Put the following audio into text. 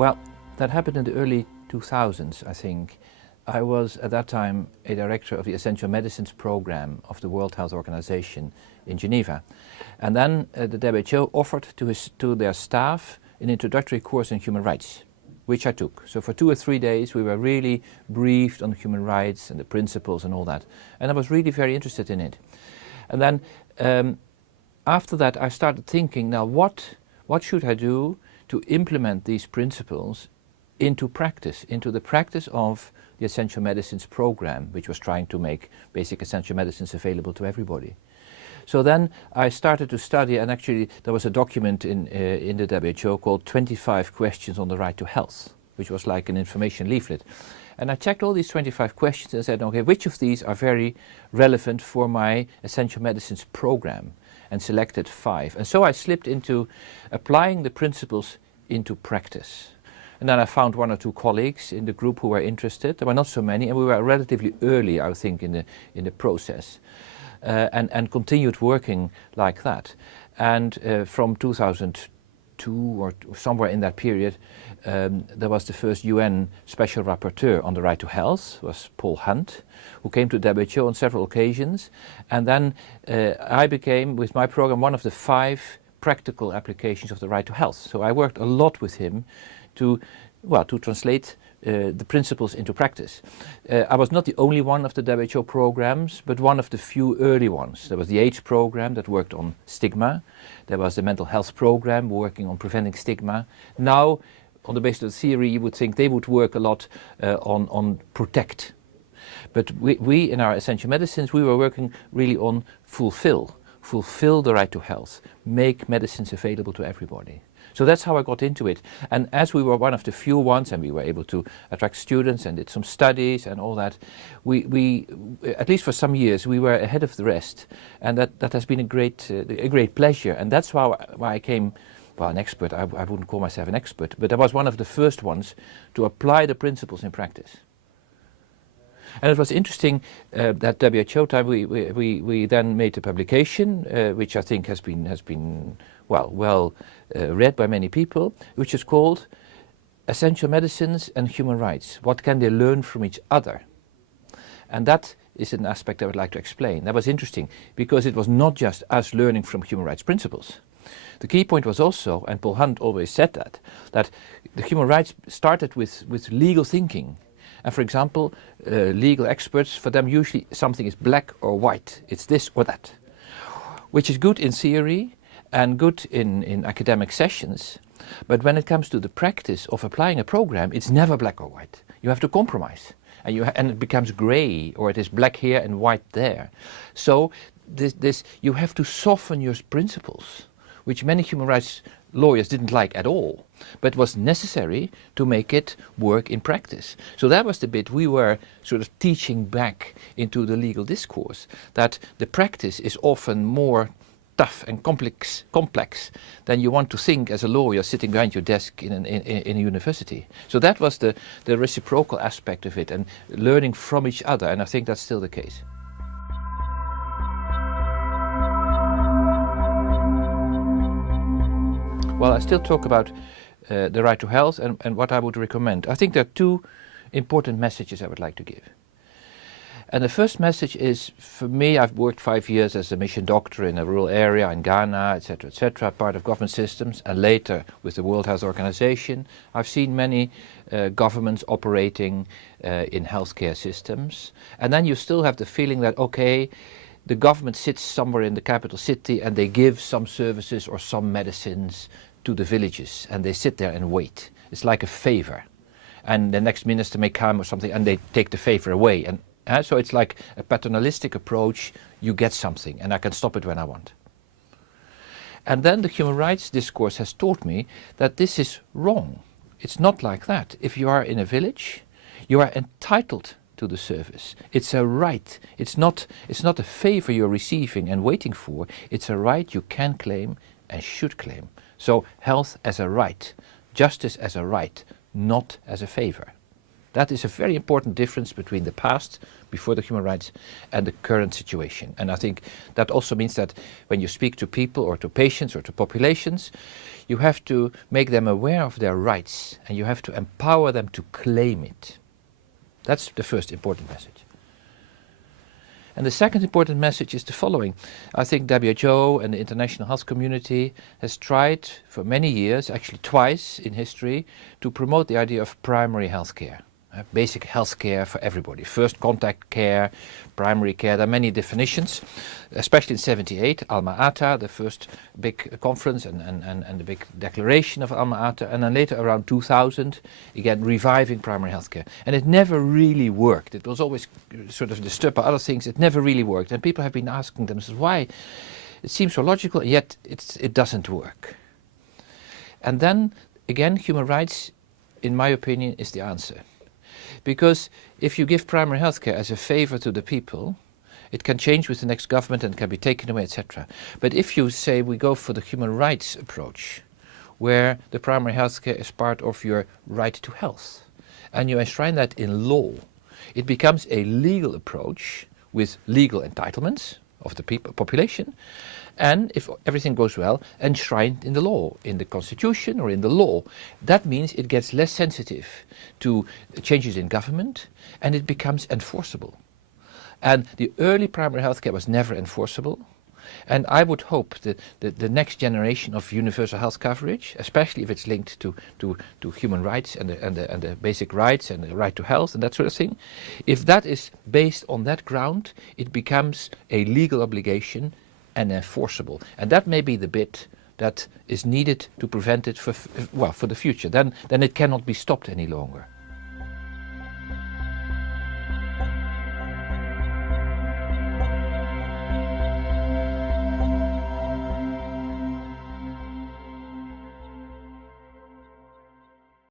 Well, that happened in the early 2000s, I think. I was at that time a director of the Essential Medicines program of the World Health Organization in Geneva. And then the WHO offered to their staff an introductory course in human rights, which I took. So for 2 or 3 days we were really briefed on human rights and the principles and all that. And I was really very interested in it. And then after that I started thinking, now what should I do to implement these principles into practice, into the practice of the Essential Medicines program, which was trying to make basic essential medicines available to everybody. So then I started to study, and actually there was a document in the WHO called 25 Questions on the Right to Health, which was like an information leaflet. And I checked all these 25 questions and said, okay, which of these are very relevant for my Essential Medicines program? And selected 5. And so I slipped into applying the principles into practice. And then I found 1 or 2 colleagues in the group who were interested. There were not so many, and we were relatively early, I think, in the process, and continued working like that. And from 2002 or somewhere in that period, there was the first UN Special Rapporteur on the right to health, was Paul Hunt, who came to WHO on several occasions. And then I became, with my program, one of the 5 practical applications of the right to health. So I worked a lot with him to translate the principles into practice. I was not the only one of the WHO programs, but one of the few early ones. There was the AIDS program that worked on stigma. There was the mental health program working on preventing stigma. Now, on the basis of the theory, you would think they would work a lot on protect. But we in our Essential Medicines, we were working really on fulfill the right to health, make medicines available to everybody. So that's how I got into it. And as we were one of the few ones, and we were able to attract students and did some studies and all that, we at least for some years, we were ahead of the rest. And that has been a great pleasure. And that's why I came, well, an expert. I wouldn't call myself an expert, but I was one of the first ones to apply the principles in practice. And it was interesting that WHO time we then made a publication, which I think has been well read by many people, which is called Essential Medicines and Human Rights. What can they learn from each other? And that is an aspect I would like to explain. That was interesting because it was not just us learning from human rights principles. The key point was also, and Paul Hunt always said that the human rights started with legal thinking. And for example, legal experts, for them usually something is black or white. It's this or that, which is good in theory and good in academic sessions. But when it comes to the practice of applying a program, it's never black or white. You have to compromise. And it becomes grey, or it is black here and white there. So you have to soften your principles, which many human rights lawyers didn't like at all, but was necessary to make it work in practice. So that was the bit we were sort of teaching back into the legal discourse, that the practice is often more tough and complex than you want to think as a lawyer sitting behind your desk in a university. So that was the reciprocal aspect of it, and learning from each other, and I think that's still the case. Well, I still talk about the right to health and what I would recommend. I think there are 2 important messages I would like to give. And the first message is, for me, I've worked 5 years as a mission doctor in a rural area in Ghana, etc., part of government systems, and later with the World Health Organization. I've seen many governments operating in healthcare systems. And then you still have the feeling that, okay, the government sits somewhere in the capital city and they give some services or some medicines to the villages, and they sit there and wait. It's like a favor. And the next minister may come or something and they take the favor away. And so it's like a paternalistic approach. You get something and I can stop it when I want. And then the human rights discourse has taught me that this is wrong. It's not like that. If you are in a village, you are entitled to the service. It's a right. It's not a favor you're receiving and waiting for. It's a right you can claim and should claim. So health as a right, justice as a right, not as a favor. That is a very important difference between the past, before the human rights, and the current situation. And I think that also means that when you speak to people or to patients or to populations, you have to make them aware of their rights and you have to empower them to claim it. That's the first important message. And the second important message is the following. I think WHO and the international health community has tried for many years, actually twice in history, to promote the idea of primary health care. Basic health care for everybody. First contact care, primary care, there are many definitions, especially in 78, Alma Ata, the first big conference and the big declaration of Alma Ata, and then later around 2000, again reviving primary health care. And it never really worked. It was always sort of disturbed by other things. It never really worked. And people have been asking themselves why. It seems so logical, yet it doesn't work. And then, again, human rights, in my opinion, is the answer. Because if you give primary health care as a favor to the people, it can change with the next government and can be taken away, etc. But if you say we go for the human rights approach, where the primary health care is part of your right to health, and you enshrine that in law, it becomes a legal approach with legal entitlements of the population, and if everything goes well, enshrined in the law, in the constitution or in the law. That means it gets less sensitive to changes in government and it becomes enforceable. And the early primary health care was never enforceable. And I would hope that the next generation of universal health coverage, especially if it's linked to human rights and the basic rights and the right to health and that sort of thing, if that is based on that ground, it becomes a legal obligation and enforceable. And that may be the bit that is needed to prevent it for the future. Then it cannot be stopped any longer.